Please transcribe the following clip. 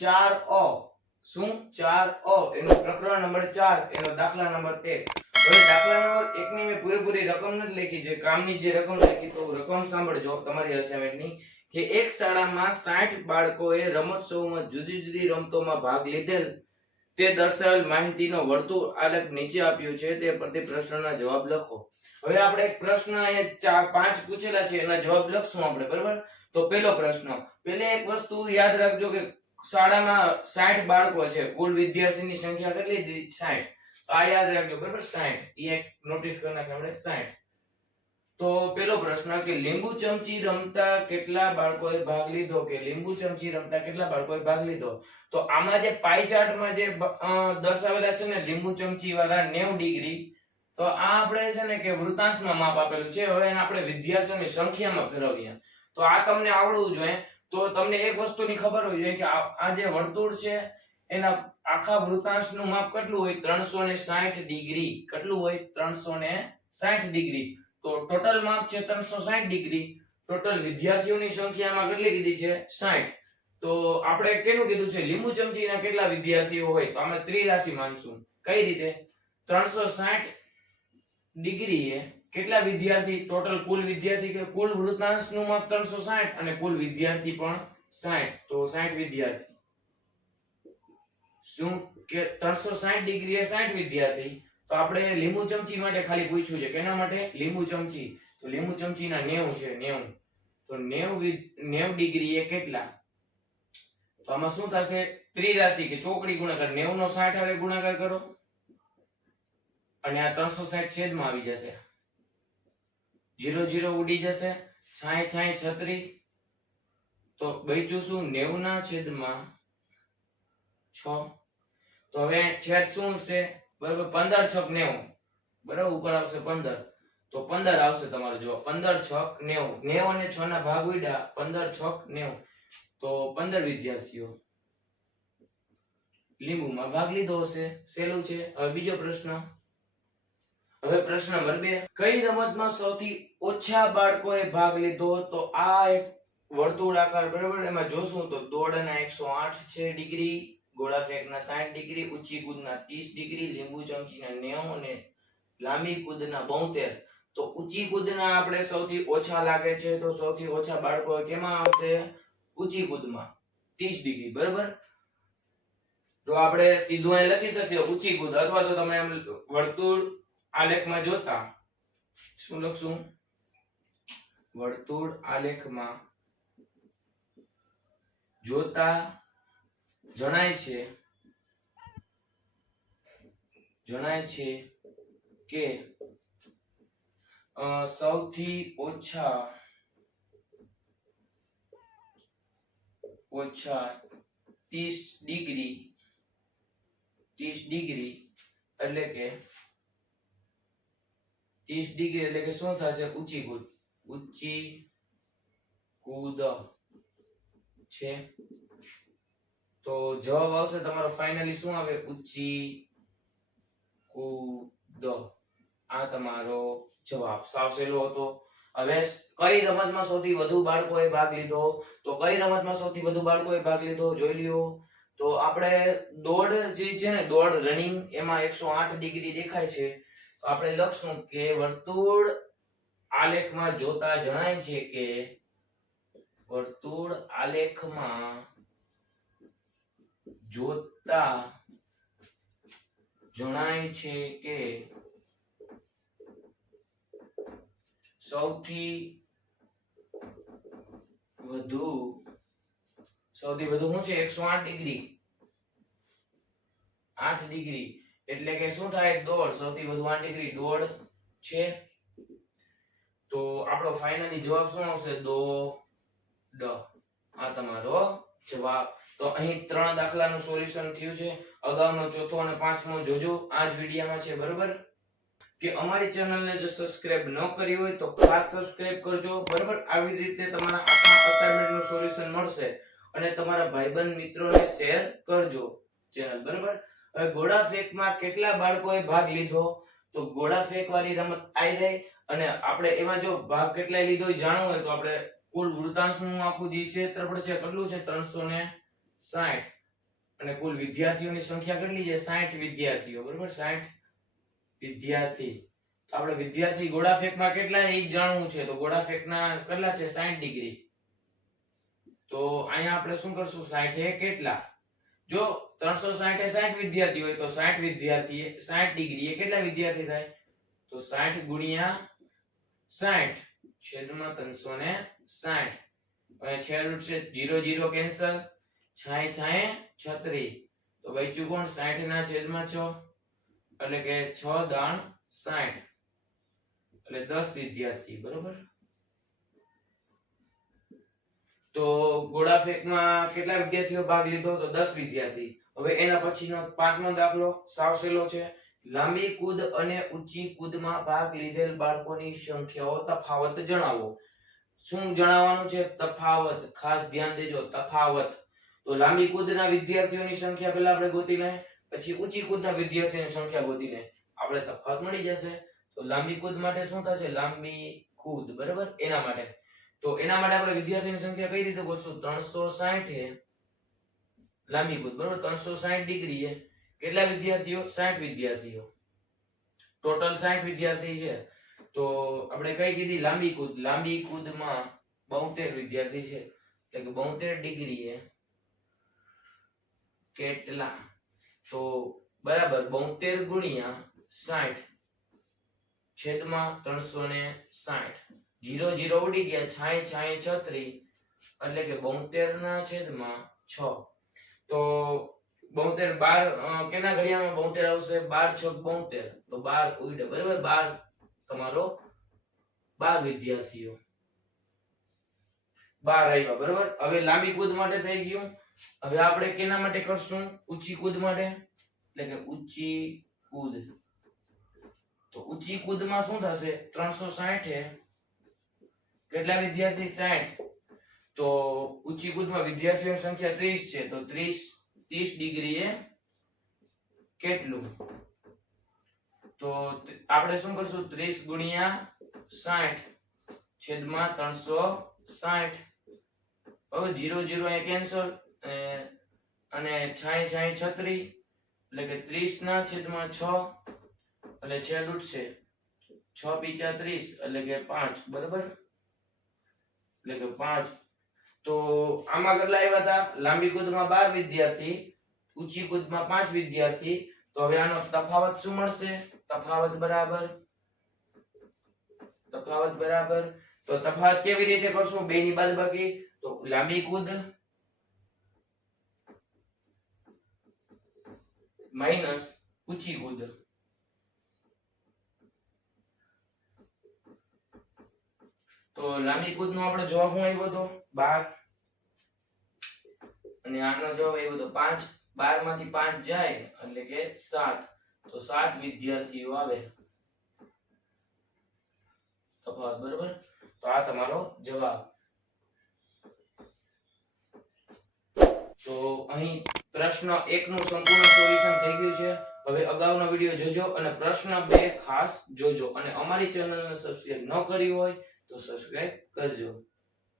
ચાર અ. શું? ચાર અ. એનો પ્રકરણ નંબર ચાર, એનો દાખલા નંબર તેર. હવે દાખલા નંબર એક ની મેં પૂરેપૂરી રકમ નથી લખી. જે કામની જે રકમ લખી તો રકમ સાંભળજો તમારી અસાઇનમેન્ટની કે એક શાળામાં 60 બાળકોએ રમોત્સવમાં જુદી જુદી રમતોમાં ભાગ લીધેલ. તે દર્શાવેલ માહિતીનો વર્તુળ આલેખ નીચે આપ્યું છે. તે પરથી પ્રશ્નના જવાબ લખો. હવે આપણે એક પ્રશ્ન અહીંયા પાંચ પૂછેલા છે. એના જવાબ લખશું આપણે, બરાબર? તો પહેલો પ્રશ્ન. પહેલે એક વસ્તુ યાદ રાખજો કે શાળામાં સાઠ બાળકો છે. કુલ વિદ્યાર્થીની સંખ્યા કેટલી હતી? 60 તો આ યાદ રાખજો, બરાબર? સાઠ. એ નોટિસ કરી નાખે આપણે. 60 તો પેલો પ્રશ્ન કે લીંબુ ચમચી રમતા કેટલા બાળકોએ ભાગ લીધો? કે લીંબુ ચમચી રમતા કેટલા બાળકોએ ભાગ લીધો? તો આમાં જે પાઈ ચાર્ટમાં જે દર્શાવેલા છે ને લીંબુ ચમચી વાળા નેવ ડિગ્રી, તો આ આપણે છે ને કે વૃતાંશમાં માપ આપેલું છે. હવે એને આપણે વિદ્યાર્થીઓની સંખ્યામાં ફેરવીએ. તો આ તમને આવડવું જોઈએ. તો તમને એક વસ્તુની ખબર હોવી જોઈએ કે આ જે વર્તુળ છે, એના આખા વૃતાંશનું માપ કેટલું હોય? 360 ડિગ્રી. કેટલું હોય? 360 ડિગ્રી. તો ટોટલ માપ છે 360 ડિગ્રી. ટોટલ વિદ્યાર્થીઓની સંખ્યામાં કેટલી કીધી છે? 60 તો આપણે કેનું કીધું છે? લીંબુ ચમચીના કેટલા વિદ્યાર્થીઓ હોય? તો અમે ત્રિરાશી માનશું. કઈ રીતે? 360 ડિગ્રીએ કેટલા વિદ્યાર્થી ટોટલ કુલ વિદ્યાર્થી કે કુલ વૃતાંશનું માપ 360 અને કુલ વિદ્યાર્થી પણ 60 તો 60 વિદ્યાર્થી. શું કે 360 ડિગ્રીએ 60 વિદ્યાર્થી? તો આપણે લીંબુ ચમચી માટે ખાલી પૂછ્યું છે. કેના માટે? લીંબુ ચમચી. તો લીંબુ ચમચીના 90 છે 90 તો 90 વિ- 90 ડિગ્રીએ કેટલા? તો આમાં શું થશે? ત્રિરાશી કે ચોકડી ગુણાકાર. નેવ નો સાઠ હારે ગુણાકાર કરો. અને આ 360 છેદમાં આવી જશે. 0 0 ઉડી જશે 60 60 36 તો બચ્યું શું 90 ના છેદમાં છ. તો હવે છેદ શું છે? બરાબર 15 છક 90 બરાબર ઉપર આવશે 15 તો 15 આવશે તમારો જોવા પંદર છક 90 90 અને છ ના ભાગ ઉડ્યા 15 છક 90 તો 15 વિદ્યાર્થીઓ, લીંબુમાં ભાગ લીધો હશે. સહેલું છે. હવે બીજો પ્રશ્ન. હવે પ્રશ્ન નંબર બે. કઈ રમતમાં સૌથી ઓછા બાળકોએ ભાગ લીધો તો આ એક વર્તુળાકાર બરાબર? એમાં જોશું તો દોડના 108 છે ડિગ્રી, ગોળા ફેંકના સાઠ ડિગ્રી, ઊંચી કૂદના 30 ડિગ્રી, લીંબુ ચમચીના 90 અને લાંબી કૂદના 72 તો ઊંચી કૂદના આપણે સૌથી ઓછા લાગે છે તો સૌથી ઓછા બાળકો કેમાં આવશે? ઊંચી કૂદમાં. 30 ડિગ્રી, બરાબર? તો આપણે સીધું અહીં લખી શકીએ ઊંચી કૂદ. અથવા તો તમે એમ વર્તુળ આલેખમાં જોતા શું લખશું? વર્તુળ આલેખમાં જોતા જણાય છે જણાય છે કે સૌથી ઓછા ઓછા 30 ડિગ્રી 30 ડિગ્રી એટલે કે 30 ડિગ્રી એટલે કે શું થશે? ઊંચી કૂદ. ઊંચી કૂદ છે. તો જવાબ આવશે તમારો ફાઇનલી શું આવે? ઊંચી કૂદ. આ તમારો જવાબ સાવસેલો હતો. હવે કઈ રમતમાં સૌથી વધુ બાળકોએ ભાગ લીધો? તો કઈ રમતમાં સૌથી વધુ બાળકોએ ભાગ લીધો? જોઈ લ્યો. તો આપણે દોડ જે છે ને, દોડ રનિંગ એમાં 108 ડિગ્રી દેખાય છે. આપણે લખશું કે વર્તુળ આલેખમાં જોતા જણાય છે કે વર્તુળ આલેખમાં જોતા જણાય છે કે સૌથી વધુ સૌથી વધુ શું છે? 108 ડિગ્રી. આઠ ડિગ્રી. એટલે કે શું થાય? દોઢ, સૌથી વધુ આઠ ડિગ્રી દોઢ છે. તો આપણો ફાઇનલી જવાબ શું આવશે? દો, ડ. આ તમારો જવાબ. તો અહીં ત્રણ દાખલાનું સોલ્યુશન થયું છે. અગાઉનો ચોથો અને પાંચમો જોજો. આ જ વિડીયામાં છે, બરોબર? કે અમારી ચેનલને જો સબસ્ક્રાઇબ ન કરી હોય તો ખાસ સબસ્ક્રાઇબ કરજો, બરોબર? આવી રીતે તમારા આખા અસાઇનમેન્ટનું સોલ્યુશન મળશે. અને તમારા ભાઈબંધ મિત્રોને શેર કરજો ચેનલ, બરોબર? હવે ઘોડા ફેંકમાં કેટલા બાળકોએ ભાગ લીધો? તો ઘોડા ફેંક વાળી રમત આવી જાય અને આપણે એમાં જો ભાગ કેટલાય લીધો જાણવું હોય તો આપણે કુલ વૃતાંશનું આખું જે ક્ષેત્રફળ છે, કેટલું છે? ત્રણસો ને સાઠ. અને કુલ વિદ્યાર્થીઓની સંખ્યા કેટલી છે? સાઠ વિદ્યાર્થીઓ. બરોબર? સાઠ વિદ્યાર્થી. આપણે વિદ્યાર્થી ગોળા ફેંકમાં કેટલા એ જાણવું છે. તો ગોળા ફેંકના કેટલા છે? સાઠ ડિગ્રી. તો અહીંયા આપણે શું કરશું? સાઠ કેટલા? જો ત્રણસો સાઠ એ સાઠ વિદ્યાર્થી હોય તો સાઠ વિદ્યાર્થી સાઠ ડિગ્રી એ કેટલા વિદ્યાર્થી થાય? તો સાઠ ગુણ્યા સાઠ છેદમાં ત્રણસો ને સાઠ. હવે છેલ્લું છે જીરો જીરો કેન્સલ. છાય છાય છત્રી. તો બચ્યું કોણ? સાઠ ના છેદમાં છ. એટલે કે છ દાણ સાઠ. એટલે દસ વિદ્યાર્થી, બરોબર? તો ગોળા ફેંકમાં કેટલા વિદ્યાર્થીઓ ભાગ લીધો? તો દસ વિદ્યાર્થી. હવે એના પછીનો પાંચમો દાખલો સાવ સહેલો છે. લાંબી કૂદ અને ઊંચી કૂદમાં ભાગ લીધેલ બાળકોની સંખ્યાઓ તફાવત જણાવો. શું જણાવવાનું છે? તફાવત. ખાસ ધ્યાન દેજો, તફાવત. તો લાંબી કૂદના વિદ્યાર્થીઓની સંખ્યા પહેલા આપણે ગોતી લઈએ. પછી ઊંચી કૂદના વિદ્યાર્થીઓની સંખ્યા ગોતી લઈએ. આપણે તફાવત મળી જશે. તો લાંબી કૂદ માટે શું થશે? લાંબી કૂદ. બરાબર? એના માટે. તો એના માટે આપણે વિદ્યાર્થીની સંખ્યા કઈ રીતે ગોતશું? ત્રણસો એ લાંબી કૂદ બરોબર? ત્રણસો સાઠ ડિગ્રી એ કેટલા વિદ્યાર્થીઓ? સાઠ વિદ્યાર્થીઓ. ટોટલ સાઠ વિદ્યાર્થી છે. તો આપણે કઈ કીધી? લાંબી કૂદ, લાંબી કૂદમાં બોતેર વિદ્યાર્થી છે. એટલે કે બોતેર ડિગ્રી એ કેટલા? તો બરાબર બોતેર ગુણ્યા સાઠ છેદમાં ત્રણસો ને સાઠ. જીરો જીરો ઉડી ગયા, છાય છાય છત્રી, એટલે કે બોતેર ના છેદમાં છ. તો બોતેર બાર કેના ઘડિયામાં બોતેર આવશે? બાર છ બોતેર. તો બાર ઉડે. બરાબર? બાર તમારો બાર વિદ્યાર્થીઓ. બાર આવ્યા. બરાબર? હવે લાંબી કૂદ માટે થઈ ગયું. હવે આપણે કેના માટે કરશું? ઊંચી કૂદ માટે. એટલે કે ઊંચી કૂદ. તો ઊંચી કૂદમાં શું થશે? ત્રણસો સાઠ કેટલા વિદ્યાર્થી? સાઠ. તો ઊંચી કૂદમાં વિદ્યાર્થીઓની સંખ્યા ત્રીસ છે, તો ત્રીસ ત્રીસ ડિગ્રીએ કેટલું? તો આપણે શું કરશું? ત્રીસ ગુણ્યા સાઠ છેદમાં ત્રણસો સાઠ. હવે જીરો જીરો એ કેન્સલ અને છાય છાય છત્રી, એટલે કે ત્રીસ ના છેદમાં છ, એટલે છેલ્લું છે છ પીચા ત્રીસ, એટલે કે પાંચ. બરાબર? એટલે કે પાંચ. તો આમાં કેટલા આવ્યા હતા? લાંબી કૂદમાં બાર વિદ્યાર્થી, ઊંચી કૂદમાં પાંચ વિદ્યાર્થી. તો હવે આનો તફાવત શું મળશે? તફાવત બરાબર? તફાવત બરાબર? તો તફાવત કેવી રીતે કરશું? બે ની બાદબાકી. તો લાંબી કૂદ. માઇનસ ઊંચી કૂદ. તો લાંબી કૂદનો આપણો જવાબ શું આવ્યો હતો બાર. અને આનો જવાબ આવ્યો હતો પાંચ. બારમાંથી પાંચ જાય એટલે કે સાત. તો સાત વિદ્યાર્થીઓ આવે. તફાવત બરોબર? તો આ તમારો જવાબ. તો અહીં પ્રશ્ન એક નું સંપૂર્ણ સોલ્યુશન થઈ ગયું છે. હવે અગાઉનો વીડિયો જોજો અને પ્રશ્ન બે ખાસ જોજો. અને અમારી ચેનલને સબસ્ક્રાઇબ ન કરી હોય તો સબસ્ક્રાઈબ કરજો.